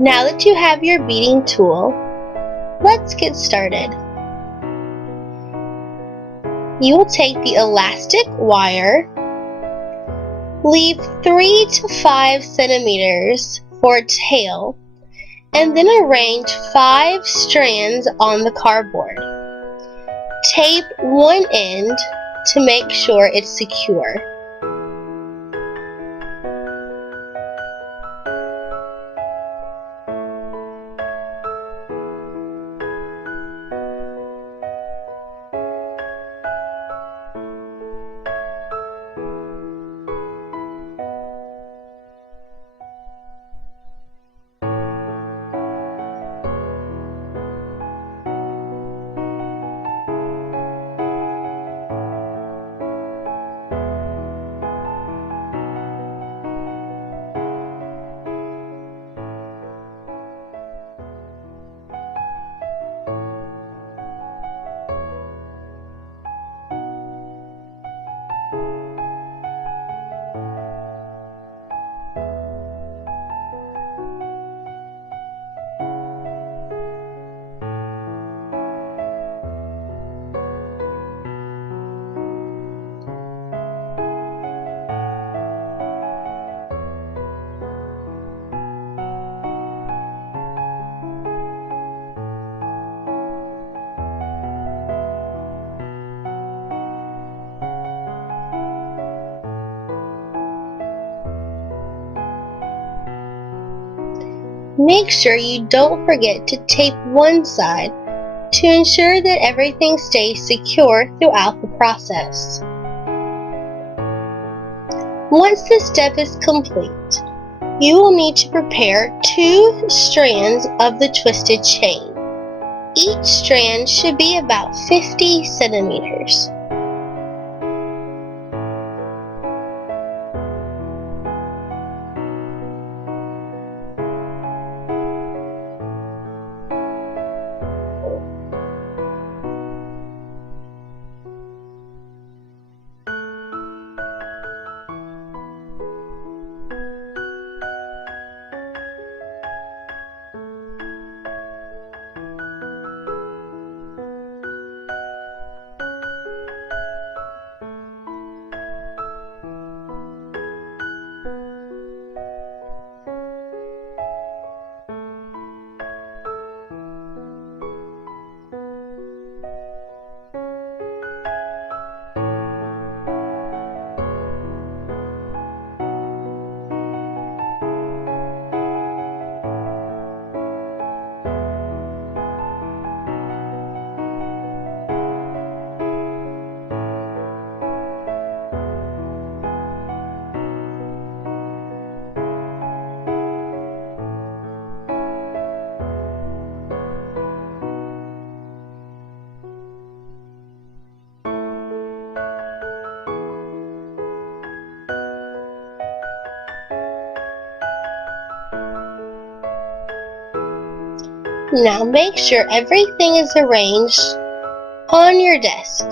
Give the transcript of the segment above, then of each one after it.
Now that you have your beading tool, let's get started. You will take the elastic wire, leave 3 to 5 centimeters for a tail, and then arrange 5 strands on the cardboard. Tape one end to make sure it's secure. Make sure you don't forget to tape one side to ensure that everything stays secure throughout the process. Once this step is complete, you will need to prepare 2 strands of the twisted chain. Each strand should be about 50 centimeters. Now make sure everything is arranged on your desk.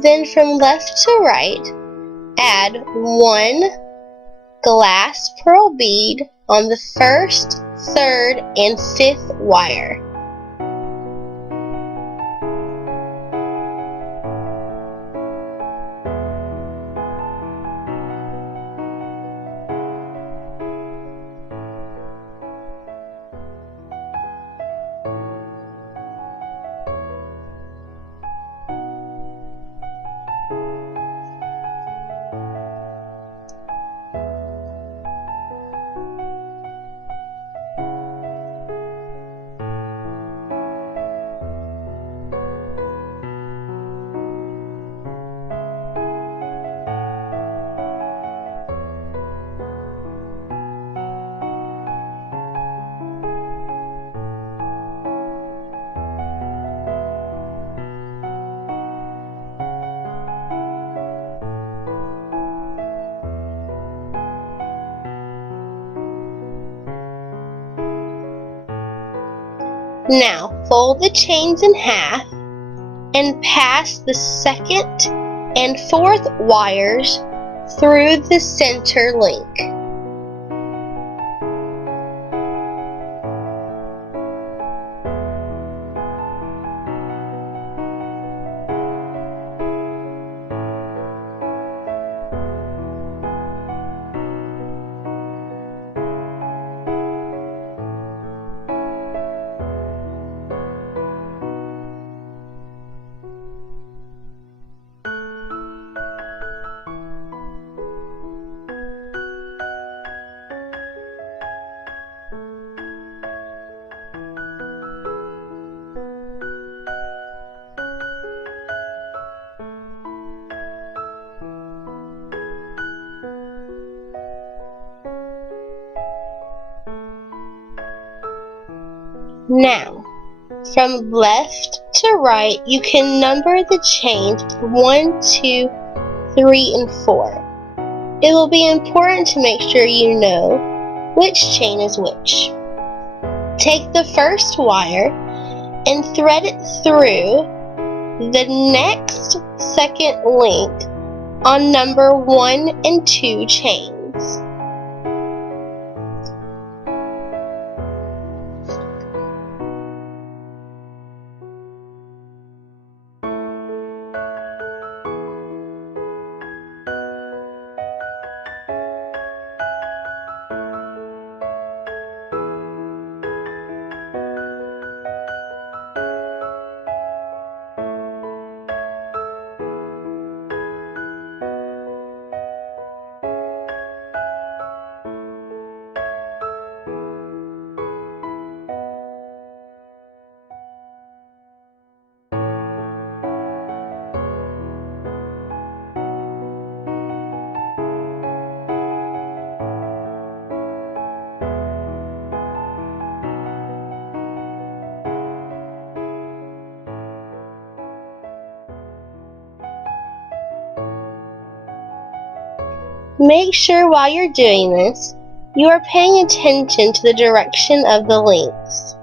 Then from left to right, add 1 glass pearl bead on the 1st, 3rd, and 5th wire. Now fold the chains in half and pass the 2nd and 4th wires through the center link. Now, from left to right, you can number the chains 1, 2, 3, and 4. It will be important to make sure you know which chain is which. Take the first wire and thread it through the next second link on number 1 and 2 chains. Make sure while you're doing this, you are paying attention to the direction of the links.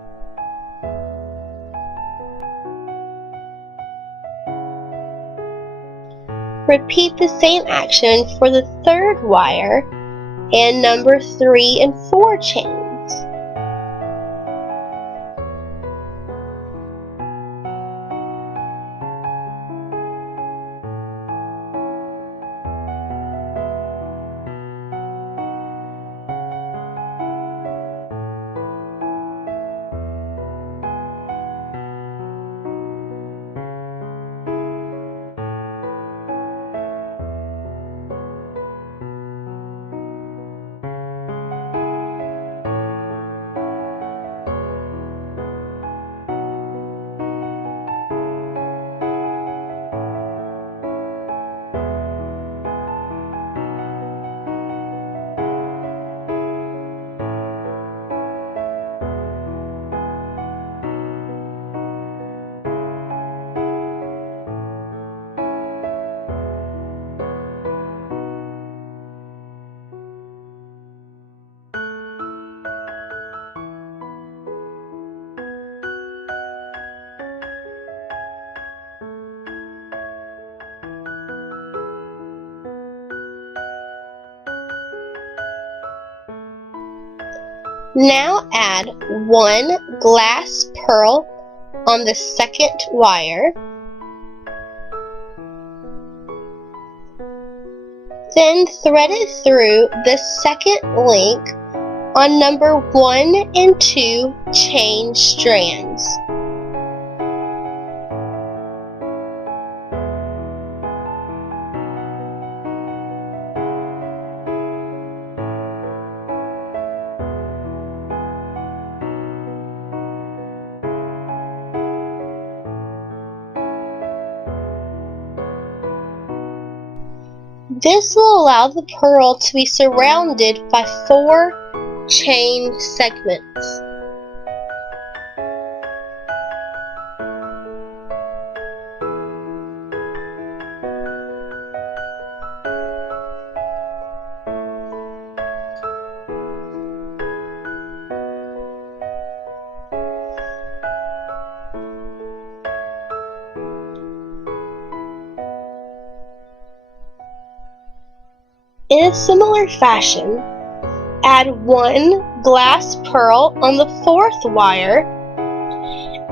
Repeat the same action for the 3rd wire and number 3 and 4 chains. Now add 1 glass pearl on the 2nd wire. Then thread it through the 2nd link on number 1 and 2 chain strands. This will allow the pearl to be surrounded by 4 chain segments. In a similar fashion, add 1 glass pearl on the 4th wire,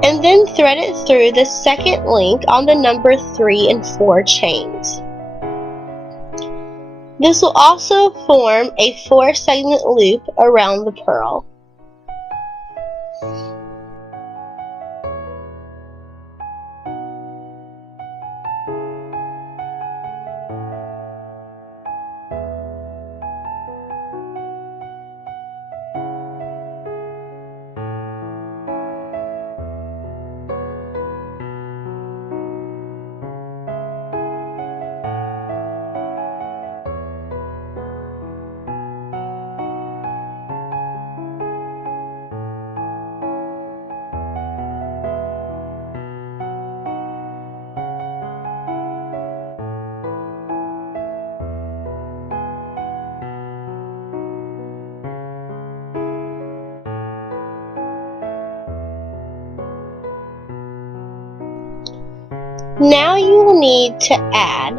and then thread it through the second link on the number 3 and 4 chains. This will also form a 4-segment loop around the pearl. Now you will need to add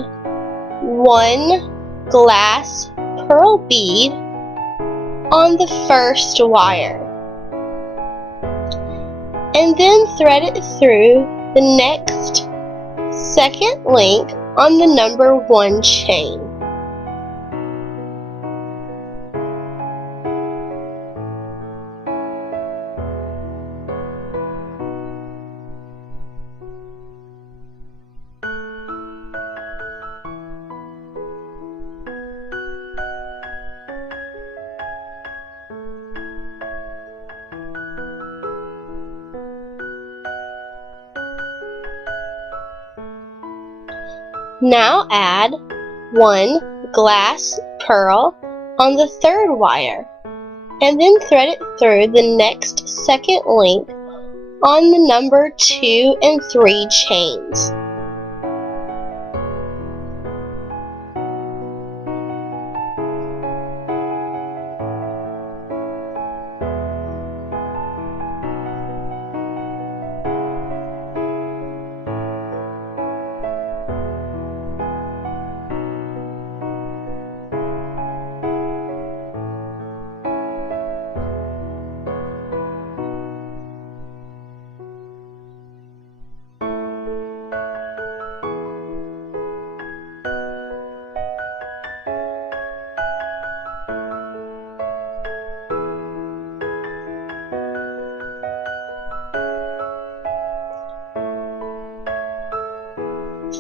1 glass pearl bead on the 1st wire, and then thread it through the next second link on the number 1 chain. Now add 1 glass pearl on the 3rd wire, and then thread it through the next second link on the number 2 and 3 chains.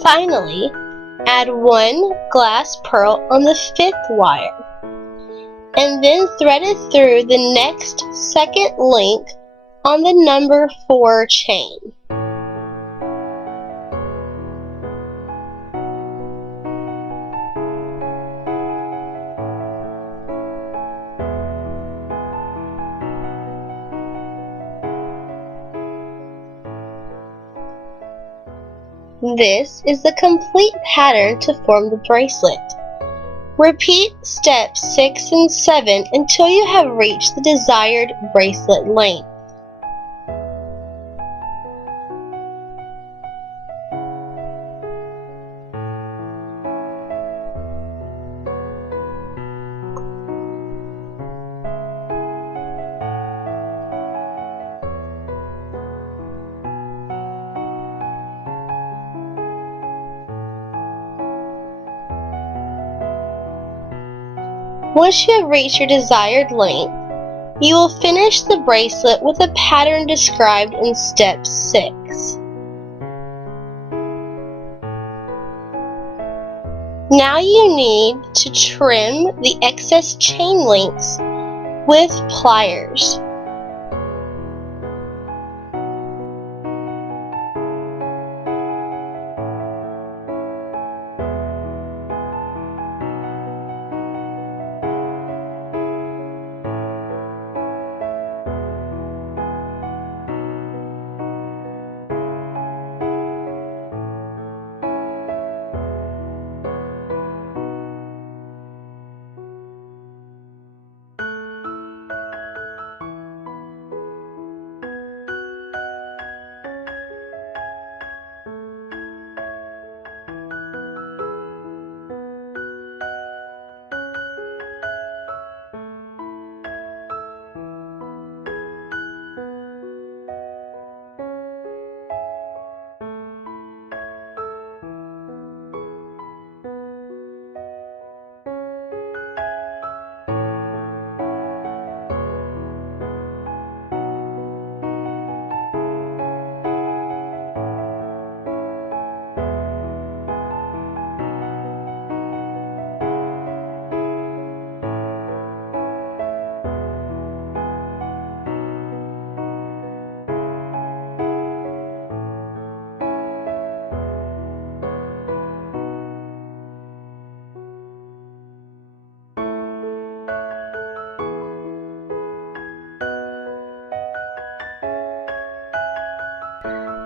Finally, add 1 glass pearl on the 5th wire, and then thread it through the next second link on the number 4 chain. This is the complete pattern to form the bracelet. Repeat steps 6 and 7 until you have reached the desired bracelet length. Once you have reached your desired length, you will finish the bracelet with a pattern described in step 6. Now you need to trim the excess chain links with pliers.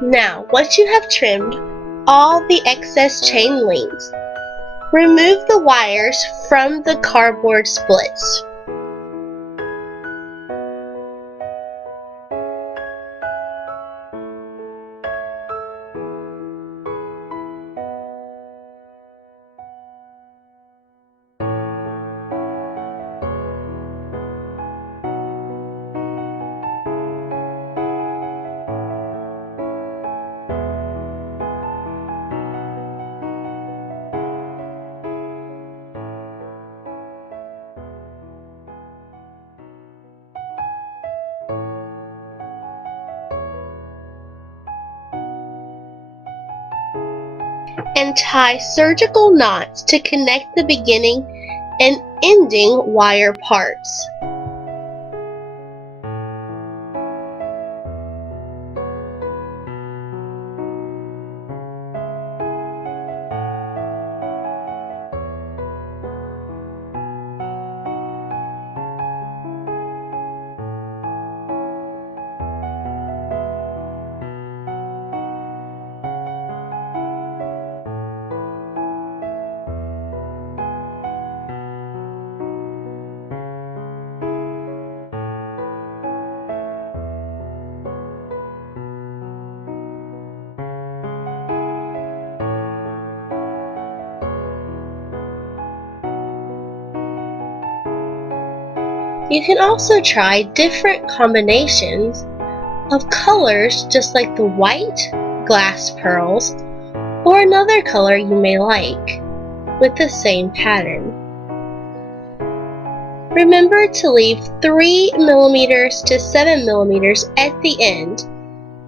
Now, once you have trimmed all the excess chain links, remove the wires from the cardboard splits. And tie surgical knots to connect the beginning and ending wire parts. You can also try different combinations of colors, just like the white glass pearls or another color you may like with the same pattern. Remember to leave 3 mm to 7 mm at the end,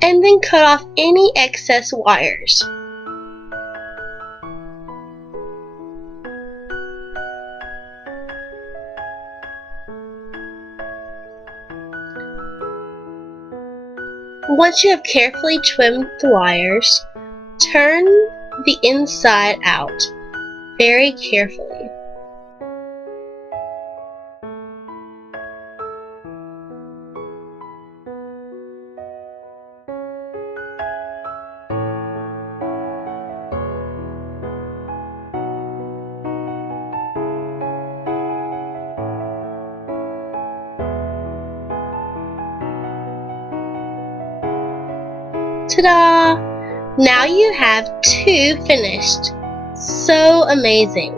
and then cut off any excess wires. Once you have carefully trimmed the wires, turn the inside out very carefully. Ta-da! Now you have 2 finished. So amazing!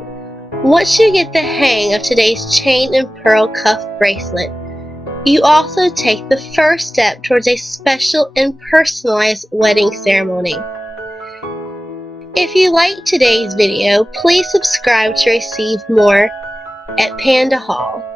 Once you get the hang of today's chain and pearl cuff bracelet, you also take the first step towards a special and personalized wedding ceremony. If you liked today's video, please subscribe to receive more at PandaHall.